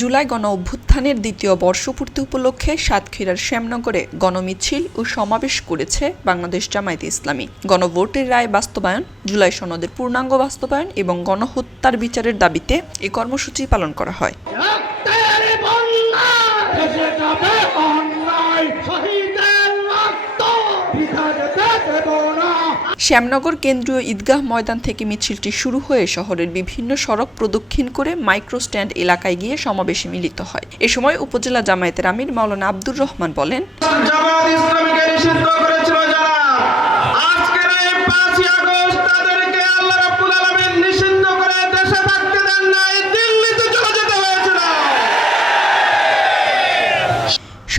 জুলাই গণ অভ্যুত্থানের দ্বিতীয় বর্ষপূর্তি উপলক্ষে সাতক্ষীরার শ্যামনগরে গণমিছিল ও সমাবেশ করেছে বাংলাদেশ জামায়াতে ইসলামী। গণভোটের রায় বাস্তবায়ন, জুলাই সনদের পূর্ণাঙ্গ বাস্তবায়ন এবং গণহত্যার বিচারের দাবিতে এই কর্মসূচি পালন করা হয়। শ্যামনগর কেন্দ্রীয় ঈদগাহ ময়দান থেকে মিছিলটি শুরু হয়ে শহরের বিভিন্ন সড়ক প্রদক্ষিণ করে মাইক্রো স্ট্যান্ড এলাকায় গিয়ে সমাবেশে মিলিত হয়। এ সময় উপজেলা জামায়াতের আমির মাওলানা আব্দুর রহমান বলেন,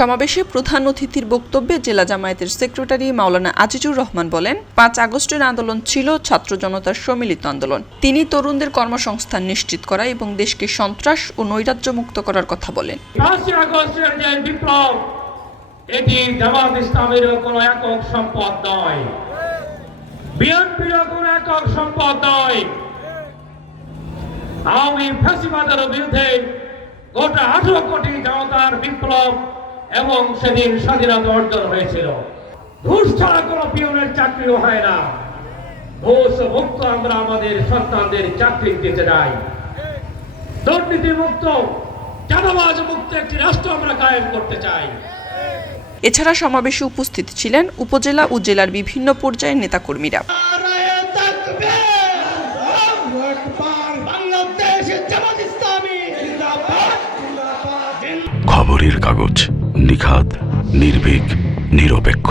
সমাবেশে প্রধান অতিথির বক্তব্যে জেলা জামায়াতের সেক্রেটারি মাওলানা আজিজুর রহমান বলেন, ৫ আগস্টের আন্দোলন ছিল ছাত্র জনতার সম্মিলিত আন্দোলন। তিনি তরুণদের কর্মসংস্থান নিশ্চিত করা এবং দেশকে সন্ত্রাস ও নৈরাজ্য মুক্ত করার কথা বলেন। ৫ আগস্টের যে বিপ্লব, এটি জামায়াত ইসলামের কোনো একক সম্পদ নয়, বিএনপির কোনো একক সম্পদ নয়। আওয়ামী ফ্যাসিবাদের বিরুদ্ধে গোটা ১৮ কোটি জনতার বিপ্লব এবং সেদিন স্বাধীনতা অর্জন হয়েছিল। ঘুষ ছাড়া কোনো পিয়নের চাকরিও হয় না। ঘুষ মুক্ত আমরা আমাদের সন্তানদের চাকরি দিতে চাই। দুর্নীতি মুক্ত, চাঁদাবাজ মুক্ত একটি রাষ্ট্র আমরা কায়েম করতে চাই। এছাড়া সমাবেশে উপস্থিত ছিলেন উপজেলা ও জেলার বিভিন্ন পর্যায়ের নেতাকর্মীরা। খবরের কাগজ, নিখাত, নির্ভীক, নিরপেক্ষ।